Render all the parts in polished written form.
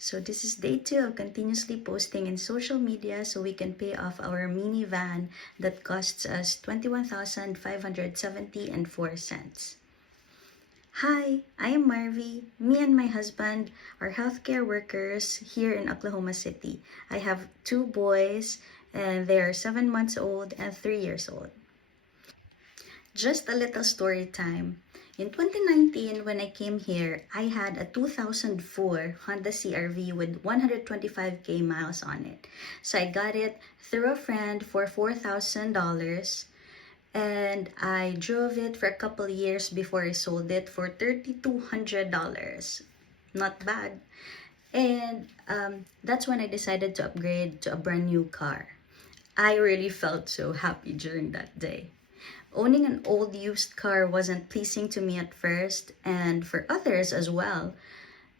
So this is day 2 of continuously posting in social media so we can pay off our minivan that costs us 21,570 and 4 cents. Hi, I am Marvy. Me and my husband are healthcare workers here in Oklahoma City. I have 2 boys and they are 7 months old and 3 years old. Just a little story time. In 2019, when I came here, I had a 2004 Honda CRV with 125k miles on it. So I got it through a friend for $4,000 and I drove it for a couple years before I sold it for $3,200. Not bad. And that's when I decided to upgrade to a brand new car. I really felt so happy during that day. Owning an old used car wasn't pleasing to me at first, and for others as well.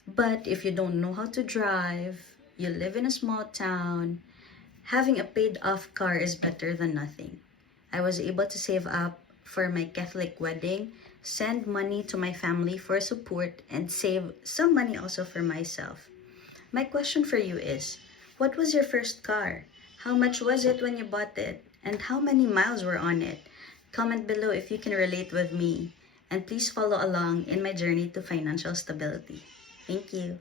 But if you don't know how to drive, you live in a small town, having a paid off car is better than nothing. I was able to save up for my Catholic wedding, send money to my family for support, and save some money also for myself. My question for you is, what was your first car? How much was it when you bought it? And how many miles were on it? Comment below if you can relate with me. And please follow along in my journey to financial stability. Thank you.